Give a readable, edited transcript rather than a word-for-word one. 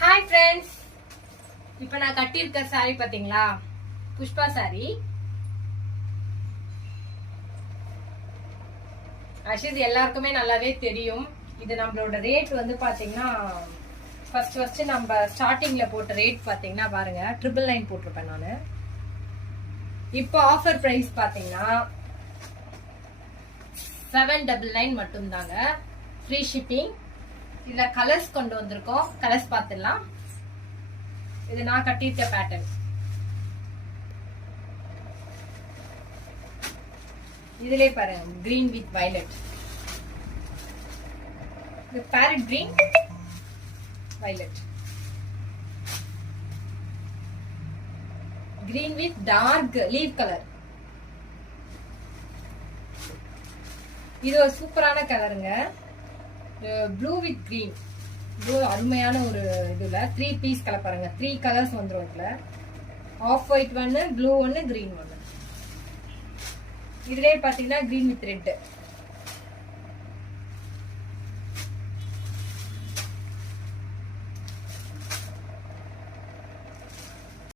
Hi friends, இப்போ நான் கட்டியிருக்க சாரி பார்த்தீங்களா? புஷ்பா சாரி. ஆக்சுவலி இது எல்லாருக்குமே நல்லாவே தெரியும். இது நம்மளோட ரேட் வந்து பார்த்தீங்கன்னா ஃபர்ஸ்ட் நம்ம ஸ்டார்டிங்ல போட்ட ரேட் பார்த்தீங்கன்னா பாருங்க, 999 போட்டிருப்பேன் நான். இப்போ ஆஃபர் பிரைஸ் பார்த்தீங்கன்னா 799 மட்டும்தாங்க. Free shipping. இதுல கலர்ஸ் கொண்டு வந்திருக்கோம். கலர்ஸ் பார்த்துடலாம். இது நான் கட்டியிருக்க பேட்டர்ன். இதுலயே பாருங்க, கிரீன் வித் வயலட். இது parrot green violet. Green with dark leaf colour. இது ஒரு சூப்பரான கலருங்க. Blue with green. ப்ளூ அருமையான ஒரு இதுல 3 பீஸ் கலர் பாருங்க. 3 கலர்ஸ் வந்துரும் இதுல. ஆஃப் ஒயிட் ஒன்னு, ப்ளூ ஒன்னு, கிரீன் ஒன்னு. இதுலயே பாத்தீங்கன்னா கிரீன் வித் ரெட்.